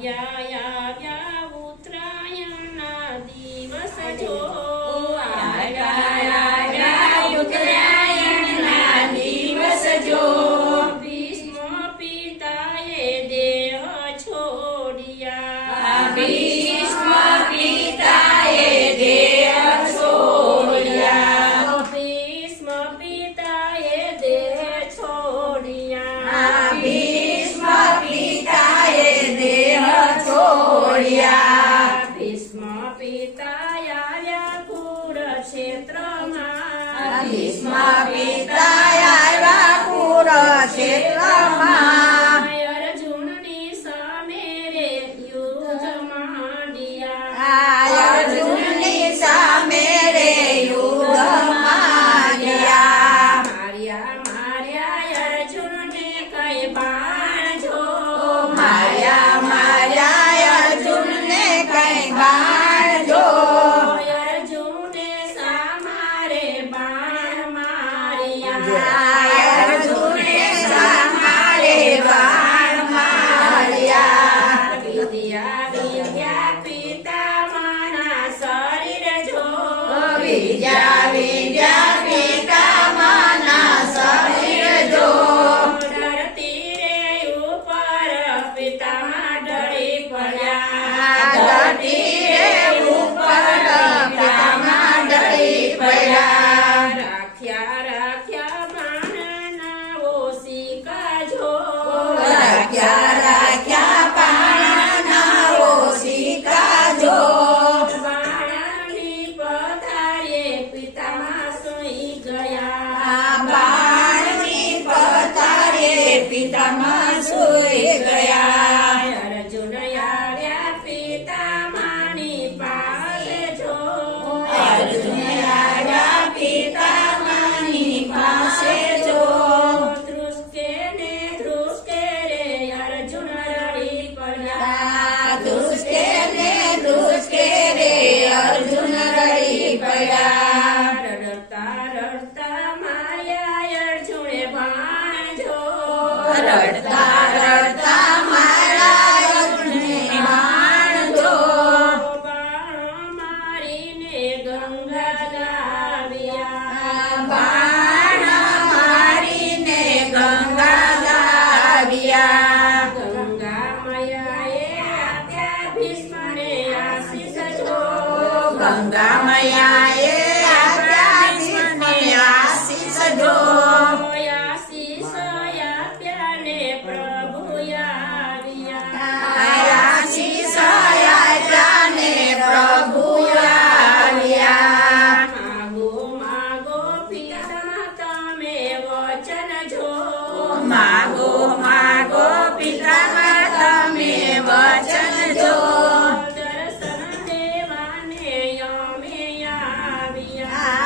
व्याया व्या उत्रायणादिवसजो ક્ષેત્રમાં ભીષ્મ પિતા આવ્યા गङ्गामयाय Yeah.